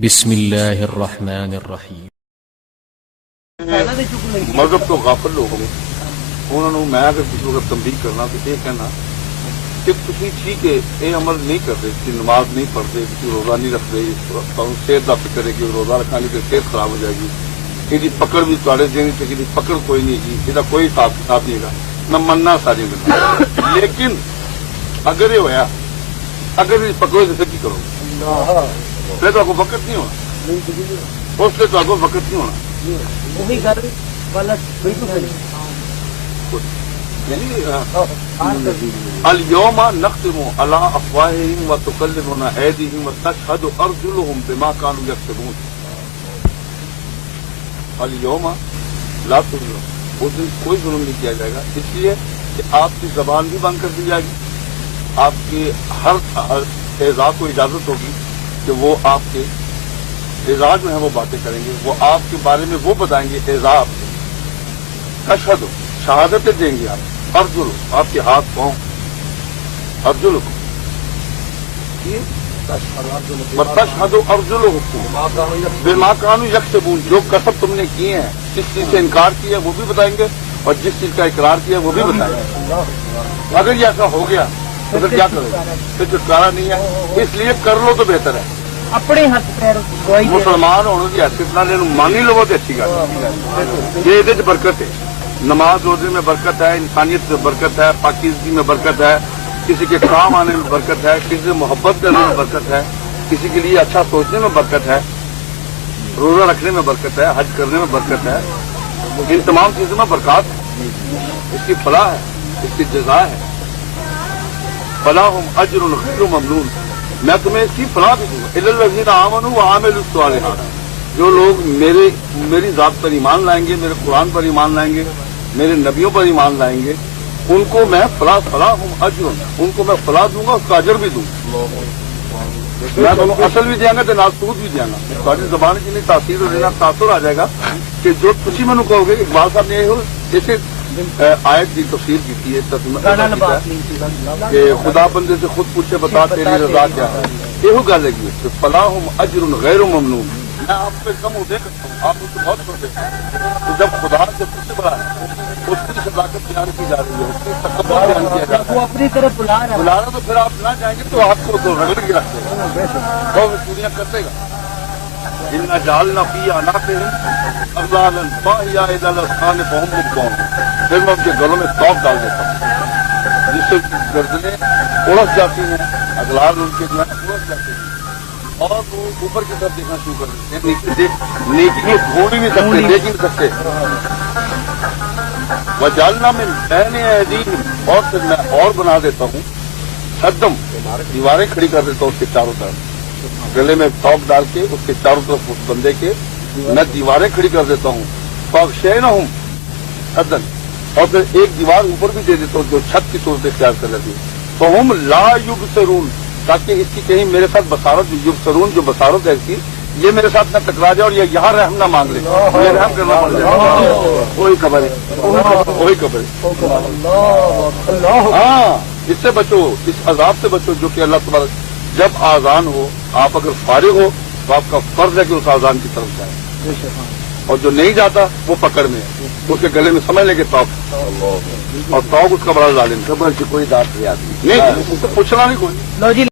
बिस्मिल्लाहिर्रहमानिर्रहीम। मजहब तो गाफिल लोग ने उन्होंने मैं अगर किसी वक्त तंबीह करना तो ये कहना कि तुम ठीक है ये अमल नहीं करते कि नमाज नहीं पढ़ते कि रोजा नहीं रखते सेहत का फिक्र है कि रोजा रखा नहीं तो सेहत खराब हो जाएगी कि पकड़ भी थोड़े देनी चाहिए पकड़ कोई नहीं की इसका कोई हिसाब किताब नहीं है न मनना सारी गल्लां लेकिन अगर ये होया अगर ये पकड़ो तो फिर की करो फिर तो आपको वक्त नहीं होना उससे तो आपको वक्त नहीं होना वही घर वाला बिल्कुल अल-यौमा नख्तिमु अला अफ़वाहिहिम व तुकल्लिमुना ऐदीहिम व तशहदु अर्जुलुहुम बिमा कानू यक्सबून। अल-यौमा ला तुज़लम उस दिन कोई जुल्म नहीं किया जाएगा इसलिए कि आपकी जबान भी बंद कर दी जाएगी आपके हर एजाज को इजाजत होगी कि वो आपके एजाज में है वो बातें करेंगे वो आपके बारे में वो बताएंगे एजाज तशहदु शहादतें देंगे आप अर्जुल आपके हाथ पांव अर्जुल तशहदु अर्जुल बिमा कानू यक्सबून जो कसब तुमने किए हैं जिस चीज से इनकार किया वो भी बताएंगे और जिस चीज का इकरार किया वो भी बताएंगे। अगर ये ऐसा हो गया तो फिर क्या करोगे फिर छुटकारा नहीं है इसलिए कर लो तो बेहतर है अपने हाथ पैर गवाही मुसलमान होने की हैसियत ना लेना मान ही लो तो अच्छी गल ये ये बरकत है नमाज रोजे में बरकत है इंसानियत में बरकत है पाकीज़गी में बरकत है किसी के काम आने में बरकत है किसी से मोहब्बत करने में बरकत है किसी के लिए अच्छा सोचने में बरकत है रोजा रखने में बरकत है हज करने में बरकत है इन तमाम चीजों में बरकत इसकी फलाह है इसकी जजा है फलाहुम अज्रुन गैरु ममनून मैं तुम्हें इसकी फलाह भी दूंगा इल्लल्लज़ीना आमनू व आमिलुस सालिहात जो लोग मेरी जात पर ईमान लाएंगे मेरे कुरान पर ईमान लाएंगे मेरे नबियों पर ईमान लाएंगे उनको मैं फलाहुम अज्रुन उनको मैं फलाह दूंगा उसका अजर भी दूंगा मैं दोनों असल भी दियांगा तो नासूद भी दियांगा सारी जबान की नहीं तासीर और तासुर आ जाएगा कि जो तुम मैनू कहोगे इकबाल साहब ने ऐसे आयत की तफसीर की है कि खुदा बंदे से खुद पूछे बता तेरी रजा क्या है यही गल है फलाहुम अज्रुन गैरु ममनून मैं आप पे कम हो दे सकता हूँ आप मुझसे बहुत कर देते हैं तो जब खुदा से मुझसे बड़ा है उसकी सदाकत बयान की जा रही है उसकी तकब्बुर बयान किया जा रहा वो अपनी तरफ बुला रहा है तो फिर आप ना जाएंगे तो आपको तो रगड़ के रखते हैं तो चूड़ियां करतेगा इन्ना जालना फी अनाक़िहिम अग़लालन फ़हिया इलल अज़क़ान फ़हुम मुक़माऊन फिर मैं उनके गलों में तौक डाल देता हूँ जिससे गर्दनें उड़स जाती हैं अगलाल उनके जो है उड़स जाते हैं और वो ऊपर की तरफ देखना शुरू कर देते हैं नीचे ढूंढ ही नहीं सकते देख ही नहीं सकते वजालना में बैने ऐदीहिम और फिर मैं और बना देता हूँ सद्दम दीवारें खड़ी कर देता हूँ उसके चारों तरफ गले में तौक डाल के उसके चारों तरफ उस बंदे के मैं दीवारें खड़ी कर देता हूँ फ़अग़शयनहुम सद्दन और फिर एक दीवार ऊपर भी दे देता हूँ जो छत की सूरत इख्तियार कर लेती है फ़हुम ला युबसरून ताकि इसकी कहीं मेरे साथ बसारत युबसरून जो बसारत है इसकी ये मेरे साथ न टकरा जाए और ये यहाँ रहम न मांग ले ये रहम करना पड़ जाए वही खबर है वही खबर है हाँ इससे बचो इस अजाब से बचो जो कि अल्लाह तबारक जब आजान हो आप अगर फारिग हो तो आपका फर्ज है कि उस आजान की तरफ जाए और जो नहीं जाता वो पकड़ में है उसके गले में समझ लेंगे तौक और तौक उसका बड़ा जालिम खबर की कोई दाद नहीं आती नहीं उससे पूछना नहीं कोई लो जी।